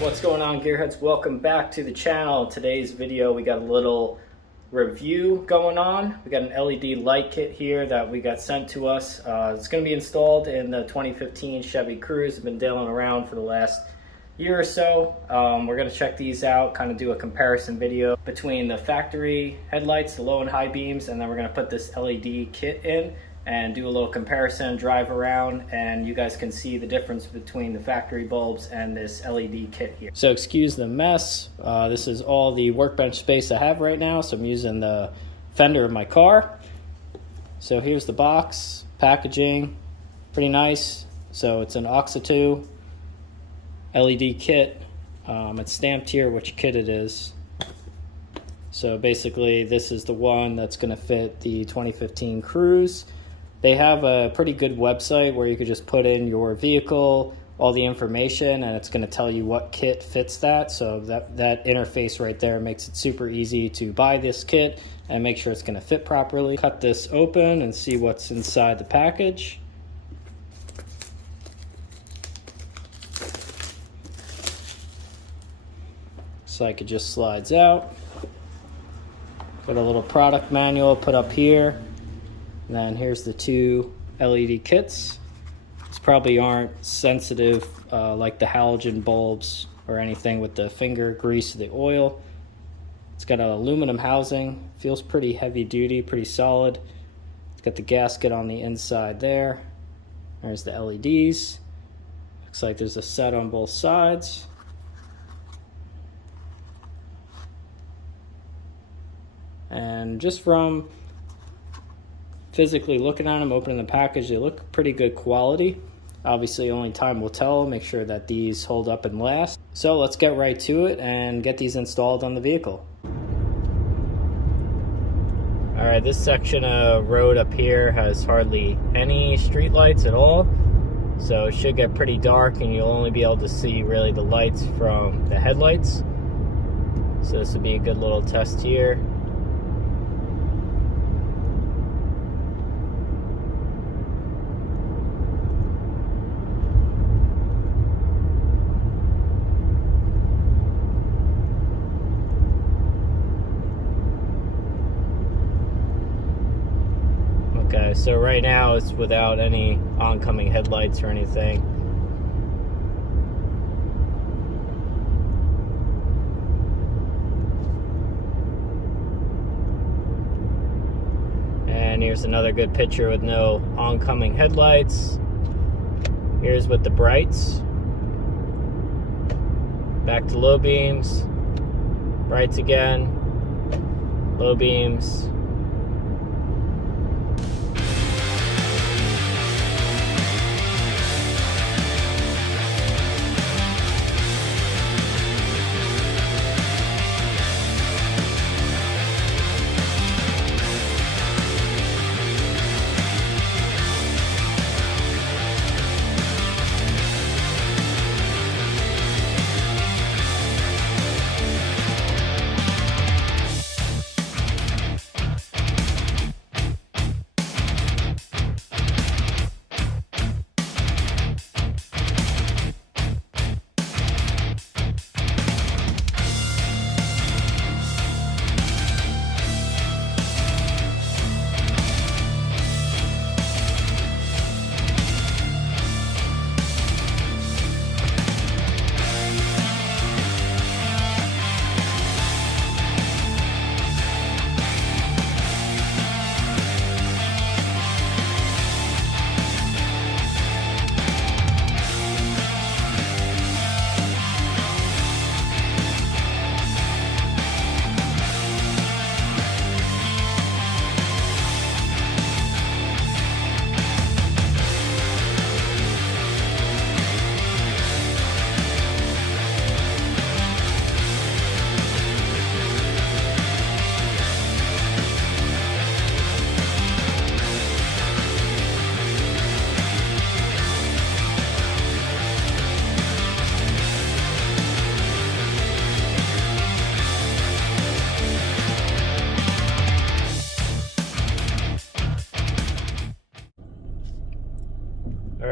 What's going on, gearheads? Welcome back to the channel. Today's video we got a little review going on. We got an LED light kit here that we got sent to us. It's going to be installed in the 2015 Chevy Cruze. It's been dealing around for the last year or so. We're going to check these out, kind of do a comparison video between the factory headlights, the low and high beams, and then we're going to put this LED kit in and do a little comparison, drive around, and you guys can see the difference between the factory bulbs and this LED kit here. So excuse the mess. This is all the workbench space I have right now, so I'm using the fender of my car. So here's the box, packaging, pretty nice. So it's an Auxito LED kit. It's stamped here which kit it is. So basically this is the one that's going to fit the 2015 Cruze. They have a pretty good website where you could just put in your vehicle, all the information, and it's going to tell you what kit fits that. So that interface right there makes it super easy to buy this kit and make sure it's going to fit properly. Cut this open and see what's inside the package. Looks like it just slides out. Got a little product manual put up here. And then here's the two LED kits. These probably aren't sensitive like the halogen bulbs or anything with the finger grease or the oil. It's got an aluminum housing, feels pretty heavy duty, pretty solid. It's got the gasket on the inside there. There's the LEDs. Looks like there's a set on both sides. And just from physically looking at them, opening the package, they look pretty good quality. Obviously only time will tell. Make sure that these hold up and last. So let's get right to it and get these installed on the vehicle. Alright, this section of road up here has hardly any street lights at all, so it should get pretty dark and you'll only be able to see really the lights from the headlights. So this would be a good little test here. Okay, so right now it's without any oncoming headlights or anything. And here's another good picture with no oncoming headlights. Here's with the brights. Back to low beams. Brights again. Low beams.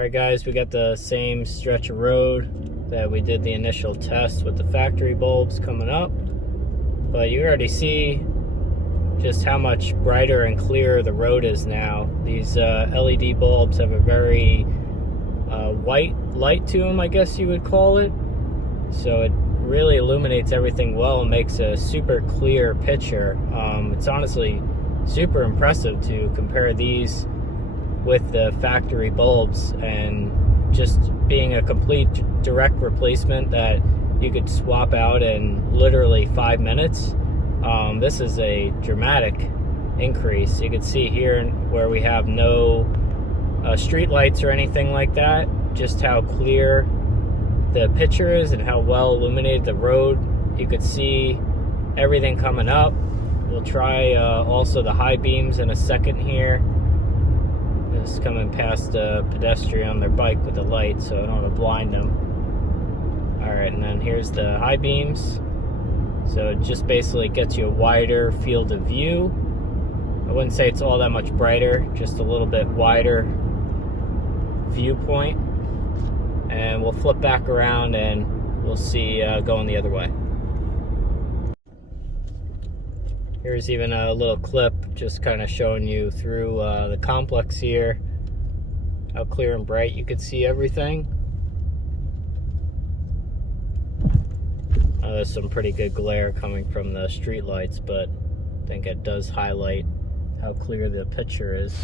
Alright guys, we got the same stretch of road that we did the initial test with the factory bulbs coming up, but you already see just how much brighter and clearer the road is now. These LED bulbs have a very white light to them, I guess you would call it, so it really illuminates everything well and makes a super clear picture. It's honestly super impressive to compare these with the factory bulbs, and just being a complete direct replacement that you could swap out in literally 5 minutes. This is a dramatic increase. You can see here where we have no street lights or anything like that, just how clear the picture is and how well illuminated the road. You could see everything coming up. We'll try also the high beams in a second here. Just coming past a pedestrian on their bike with the light, so I don't want to blind them. Alright, and then here's the high beams. So it just basically gets you a wider field of view. I wouldn't say it's all that much brighter, just a little bit wider viewpoint. And we'll flip back around and we'll see going the other way. Here's even a little clip just kind of showing you through the complex here how clear and bright you could see everything. There's some pretty good glare coming from the street lights, but I think it does highlight how clear the picture is.